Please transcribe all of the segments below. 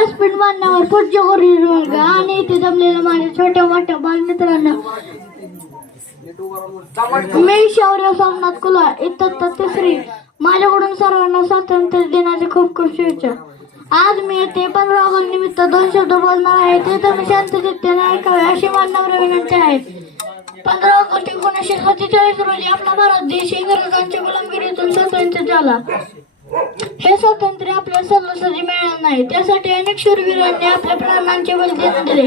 व्यासपीठ मांडण्यावर पुढच्या मुलगा आणि इथे जमलेल्या माझ्या छोट्या मोठ्या बालमित्रांना. मी शौर्य सोमनाथ कुलार इयत्ता तिसरी माझ्याकडून सर्वांना स्वातंत्र्य दिनाचे खूप खूप शुभेच्छा. आज मी येथे पंधरा ऑगस्ट निमित्त. दोन शब्द बोलणार आहे. ते तुम्ही शांत चित्तेने ऐकावे अशी मान्यवर विनंती आहे. पंधरा ऑगस्ट एकोणीसशे सत्तेचाळीस रोजी आपला भारत देश इंग्रजांच्या गुलामगिरीतून स्वतंत्र झाला. हे स्वातंत्र्य आपल्या सहजासहजी मिळणार नाही. त्यासाठी अनेक शूरवीरांनी आपल्या प्राणांचे बलिदान दिले.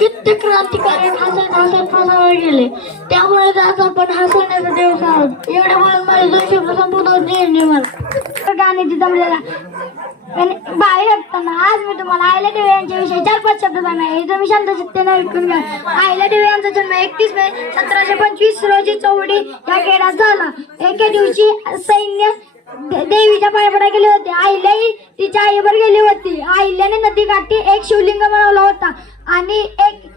कित्येक क्रांतिकारी हसत हसत फासावर गेले. त्यामुळे आज आपण हसवण्याचा दिवस आहोत. एवढे बोलून माझे दोन शब्द संपवतो गाण्याची जमलेला बाहेर असताना आज मी तुम्हाला आयला यांच्या यांच्याविषयी चार पाच शब्द सांगणार हे तुम्ही शांत चित्तेने ऐकून घ्या. आयला देवे यांचा जन्म एकतीस मे सतराशे पंचवीस रोजी चौवडी या खेळात झाला. एके दिवशी सैन्य देवीच्या पायापडा गेली होती. आईलाही तिच्या आईवर गेली होती. आईल्याने नदी काठी एक शिवलिंग बनवला होता. आणि एक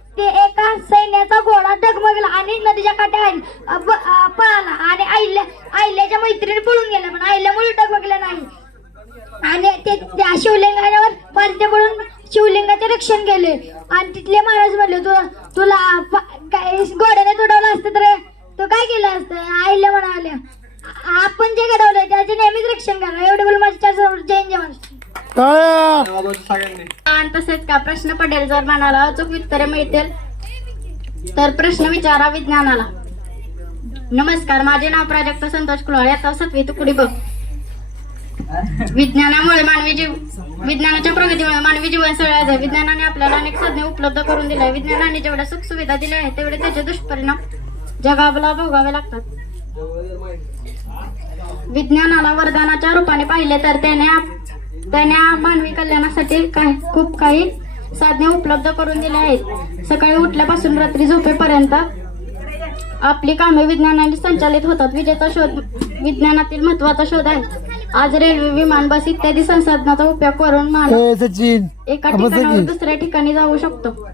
सैन्याचा घोडा डगमगला आणि नदीच्या काठी आईल अ, ब- अ, पळाला आणि आईल्या आईल्याच्या मैत्रिणी पळून गेल्या पण आईल्यामुळे डगमगले नाही आणि ते त्या शिवलिंगावर पालथे पडून शिवलिंगाचे रक्षण केले आणि तिथले महाराज म्हणले तुला तुला प- काय घोड्याने तुडवलं असतं तर तू काय केलं असतं आईला म्हणाले "आ- आपण जे घडवलंय त्याचे नेहमीच रक्षण करा एवढे बोल माझ्या चार जैन जवान आणि तसेच का प्रश्न पडेल जर मनाला अचूक उत्तरे मिळतील तर प्रश्न विचारा विज्ञानाला. नमस्कार माझे नाव प्राजक्त संतोष कुळाळ आता सत्वी तुकडी बघ. विज्ञानामुळे मानवी जीव विज्ञानाच्या प्रगतीमुळे मानवी जीवन सरळ आहे. विज्ञानाने आपल्याला अनेक साधने उपलब्ध करून दिली विज्ञानाने जेवढ्या सुख सुविधा दिल्या आहेत तेवढे त्याचे दुष्परिणाम जगाला भोगावे लागतात. विज्ञानाला वरदानाच्या रूपाने पाहिले तर त्याने त्याने मानवी कल्याणासाठी काय खूप काही साधने उपलब्ध करून दिली आहेत. सकाळी उठल्यापासून रात्री झोपेपर्यंत आपली कामे विज्ञानाने संचालित होतात. विजेचा शोध विज्ञानातील महत्त्वाचा शोध आहे. आज रेल्वे विमान बस इत्यादी संसाधनाचा उपयोग करून सचिन एका की. दुसऱ्या ठिकाणी जाऊ शकतो.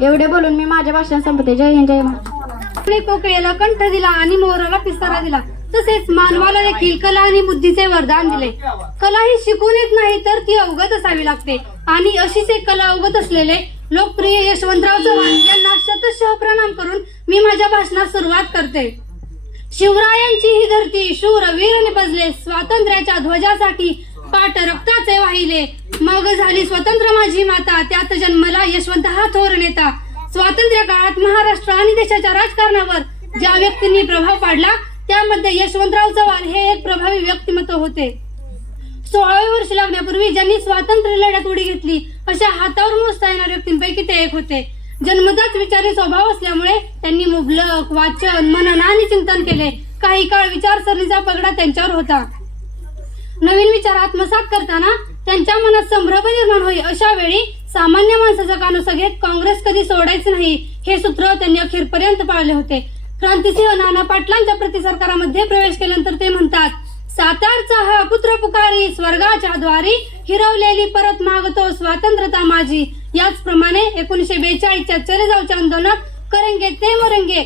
एवढे बोलून मी माझे भाषण संपते. जय हिंद जय महाराज कोकिळेला कंठ दिला आणि मोराला पिसारा दिला. तसेच मानवाला देखील कला आणि बुद्धीचे वरदान दिले. कला ही शिकून येत नाही तर ती अवगत असावी लागते. आणि अशीच एक कला अवगत असलेले लोकप्रिय यशवंतराव चव्हाण यांना शतशः प्रणाम करून मी माझ्या भाषणास सुरुवात करते. शिवरायांची ही धरती शूर वीरने निपजले स्वातंत्र्याच्या ध्वजासाठी पाट रक्ताचे वाहिले. मग झाली स्वतंत्र माझी माता त्यात जन्मला यशवंत हा थोर नेता. स्वातंत्र्य काळात महाराष्ट्र आणि देशाच्या राजकारणावर ज्या व्यक्तींनी प्रभाव पाडला त्यामध्ये यशवंतराव चव्हाण हे एक प्रभावी व्यक्तिमत्व होते. सोळावे वर्ष लागण्यापूर्वी ज्यांनी स्वातंत्र्य लढ्यात उडी घेतली अशा हातावर मोजता येणाऱ्या व्यक्तींपैकी ते एक होते. जन्मदाच विचारी स्वभाव असल्यामुळे त्यांनी मुबलक वाचन मनन आणि चिंतन केले. काही काळ विचारसरणीचा पगडा त्यांच्यावर होता. नवीन विचार आत्मसात करताना त्यांच्या मनात संभ्रम निर्माण होईल अशा वेळी सामान्य माणसाचा कानोसा घेत काँग्रेस कधी सोडायचं नाही हे सूत्र त्यांनी अखेरपर्यंत पाळले होते. क्रांतिसिंह नाना पाटलांच्या प्रतिसरकारामध्ये प्रवेश केल्यानंतर ते म्हणतात सातारचा हा पुत्र पुकारी स्वर्गाच्या द्वारी हिरवलेली परत मागतो स्वातंत्र्यता माझी. याचप्रमाणे एकोणीशे बेचाळीसच्या चले जाऊच्या आंदोलनात करंगे ते मरंगे.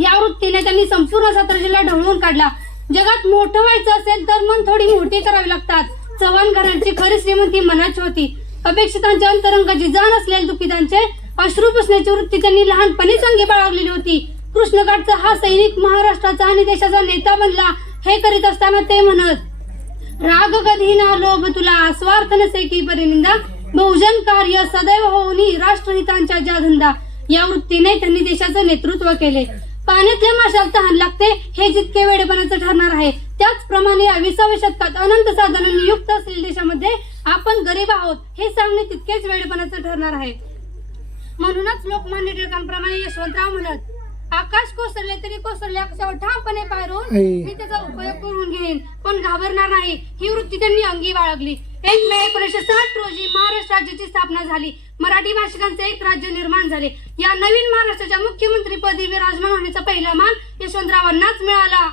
या वृत्तीने त्यांनी संपूर्ण सातारा जिल्हा ढवळून काढला. जगात मोठं व्हायचं असेल तर मन थोडी मोठी करावी लागतात. चव्हाण घरांची खरी श्रीमंती मनाची होती. अपेक्षितांच्या अंतरंगाची जाण असलेल्या दुखितांचे अश्रू पुसण्याची वृत्ती त्यांनी लहानपणीच अंगी बाळगलेली होती. कृष्णघाटचा हा सैनिक महाराष्ट्राचा आणि देशाचा नेता बनला हे करीत असताना ते म्हणत राग कधी ना लोभ तुला स्वार्थ नसे की परिनिंदा बहुजन कार्य सदैव होऊनी राष्ट्रहितांच्या ज्या धंदा या वृत्तीने त्यांनी देशाचं नेतृत्व केले. पाण्यातल्या माशाला तहान लागते हे जितके वेडेपणाचं ठरणार आहे. त्याचप्रमाणे या विसाव्या शतकात अनंत साधनांनी युक्त असलेल्या देशामध्ये आपण गरीब आहोत हे सांगणे तितकेच वेडेपणाचं ठरणार आहे. म्हणूनच लोकमान्य टिळकांप्रमाणे यशवंतराव म्हणत आकाश कोसळले तरी कोसळले आकाशावर ठामपणे पायरून आई. मी त्याचा उपयोग करून घेईन. पण घाबरणार नाही. ही वृत्ती त्यांनी अंगी बाळगली. एक मे एकोणीशे साठ रोजी महाराष्ट्र राज्याची स्थापना झाली. मराठी भाषिकांचे एक राज्य निर्माण झाले. या नवीन महाराष्ट्राच्या मुख्यमंत्रीपदी विराजमान होण्याचा पहिला मान यशवंतरावांनाच मिळाला.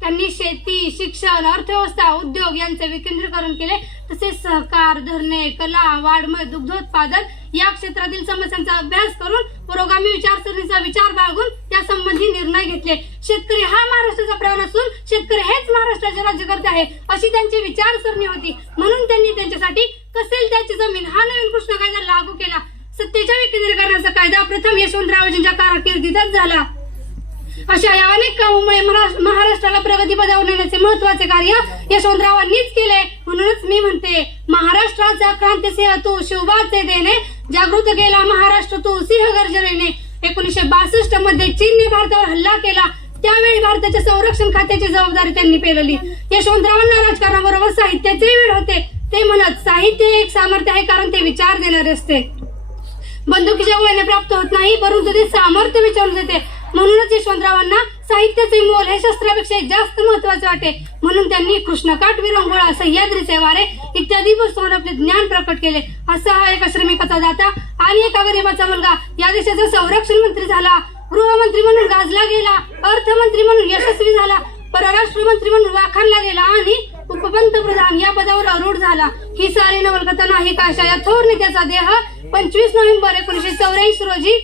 त्यांनी शेती शिक्षण अर्थव्यवस्था उद्योग यांचे विकेंद्रीकरण केले. तसेच सहकार धरणे कला वाढमय दुग्धोत्पादन या क्षेत्रातील समस्यांचा अभ्यास करून पुरोगामी विचारसरणीचा विचार बाळगून त्या संबंधी निर्णय घेतले. शेतकरी हा महाराष्ट्राचा प्राण असून शेतकरी हेच महाराष्ट्राचे राज्यकर्ते आहे अशी त्यांची विचारसरणी होती. म्हणून त्यांनी त्यांच्यासाठी कसेल त्याची जमीन हा नवीन कृष्ण कायदा लागू केला. सत्तेच्या विकेंद्रीकरणाचा कायदा प्रथम यशवंतरावजींच्या कारकिर्दीतच झाला. अशा या अनेक कामामुळे महाराष्ट्राला प्रगती बजावण्याचे महत्त्वाचे कार्य यशवंतरावांनीच केले. म्हणूनच मी म्हणते महाराष्ट्राचा क्रांतिसिंह तू शिवबाचे देणे जागृत केला महाराष्ट्र तू सिंह गर्जनेने एकोणीशे बासष्टमध्ये चीनने भारतावर हल्ला केला. त्यावेळी भारताच्या संरक्षण खात्याची जबाबदारी त्यांनी पेलली. यशवंतरावांना राजकारणाबरोबर साहित्याचे वेळ होते. ते म्हणत साहित्य एक सामर्थ्य आहे कारण ते विचार देणारे असते. बंदुकीच्या वयाने प्राप्त होत नाही परंतु ते सामर्थ्य विचारून देते. म्हणूनच यशवंतरावांना साहित्याचे मोल हे शस्त्रापेक्षा जास्त महत्त्वाचे वाटे. म्हणून त्यांनी कृष्णकाठ विरंगुळा सह्याद्रीचे वारे इत्यादी पुस्तकांवर आपले ज्ञान प्रकट केले. असा हा एका श्रमिकाचा दाता आणि एका गरीबाचा मुलगा. या देशाचा संरक्षण मंत्री झाला. गृहमंत्री म्हणून गाजला गेला. अर्थमंत्री म्हणून यशस्वी झाला. परराष्ट्र मंत्री म्हणून वाखाणला गेला आणि उपपंतप्रधान या पदावर अरूढ झाला. ही सारी नवलकथा नाही काशा या थोर नेत्याचा देह पंचवीस नोव्हेंबर एकोणीशे चौऱ्याऐंशी रोजी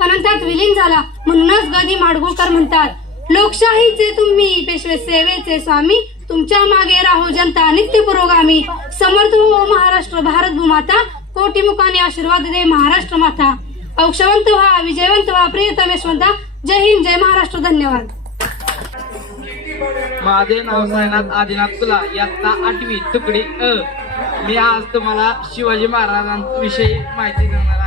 अनंतात विलीन झाला म्हणूनच गदी माडगुळकर म्हणतात लोकशाहीचे तुम्ही पेशवे सेवेचे स्वामी तुमच्या मागे राहो जनता नित्य पुरोगामी. समर्थ हो महाराष्ट्र भारत भूमाता कोटी मुखाने आशीर्वाद दे महाराष्ट्र माता. औक्षवंत व्हा विजयवंत व्हा प्रियतम यशवंता. जय हिंद जय महाराष्ट्र धन्यवाद. माझे नाव साईनाथ आदिनाथ तुला यात्ता आठवी तुकडी अ. मी आज तुम्हाला शिवाजी महाराजांविषयी माहिती देणार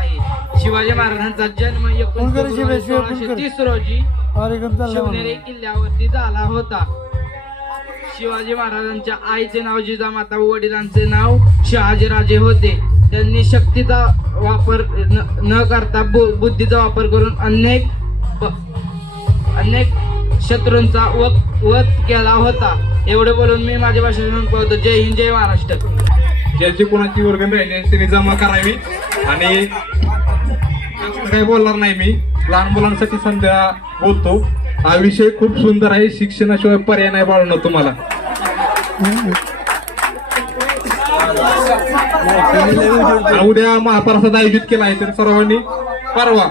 शिवाजी महाराजांचा जन्म एकोणीस फेब्रुवारी सोळाशे तीस रोजी शिवनेरी किल्ल्यावरती झाला होता. शिवाजी महाराजांच्या आईचे नाव जिजामाता व वडिलांचे नाव शहाजीराजे होते. त्यांनी शक्तीचा वापर न करता बुद्धीचा वापर करून अनेक अनेक शत्रूंचा वध वध केला होता. एवढे बोलून मी माझ्या भाषेतून पाहतो. जय हिंद जय महाराष्ट्र. ज्यांची कोणाची वर्गणी राहिली आहे त्यांनी जमा करावी. आणि काही बोलणार नाही मी. लहान मुलांसाठी संध्या बोलतो. हा विषय खूप सुंदर आहे. शिक्षणाशिवाय पर्याय नाही बाळवणार तुम्हाला. उद्या महाप्रसाद आयोजित केला आहे तर सर्वांनी परवा.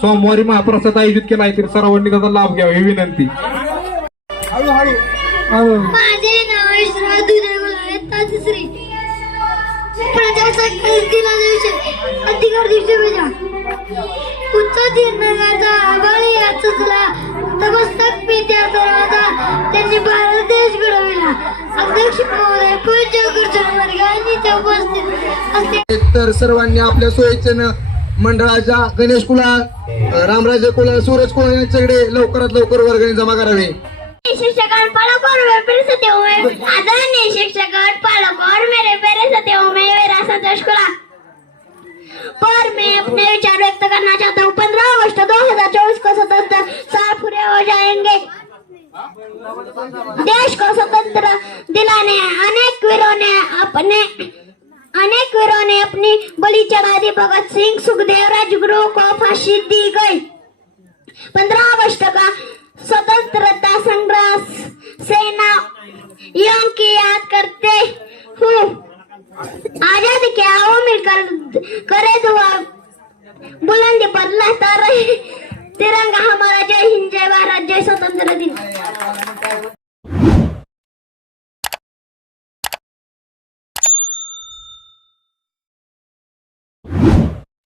सोमवारी महाप्रसाद आयोजित केला आहे तर सर्वांनी त्याचा लाभ घ्यावा ही विनंती. माझे नाव तिसरी प्रजासत्ताक दिनाच्या दिवशी अधिकार दिवशी बेजा उच्च निर्णयाचा आभाळी याचला नमस्तक मी त्या सर्वांचा त्यांनी भारत देश घडविला अध्यक्ष महोदय पूज्य गुरुजन वर्ग उपस्थित असते तर सर्वांनी आपल्या सोयीचं मंडळाच्या गणेश कुला रामराजे कुला सूरज कुला यांच्याकडे लवकरात लवकर वर्गणी जमा करावी. शिक्षकगण पालक और मेरे सत्य हुए आदरणीय शिक्षकगण पालक और मेरे प्यारे सत्य हुए मेरा संतोष खुला। पर मैं अपने विचार व्यक्त करना चाहता हूँ। पंद्रह अगस्त दो हज़ार चौबीस को स्वतंत्र साल पूरे हो जाएँगे। देश को स्वतंत्र दिलाने, अनेक वीरों ने अपने, अनेक वीरों ने अपनी बलि चढ़ा दी। भगत सिंह, सुखदेव, राजगुरु को फांसी दी गई। पंद्रह अगस्त का स्वतंत्रता संग्राम सेना यों की याद करते हूँ। आजाद क्या हो मिलकर करे दुआ। बुलंदी लहता तर तिरंगा हमारा जय हिंद जय भारत जय स्वतंत्र दिन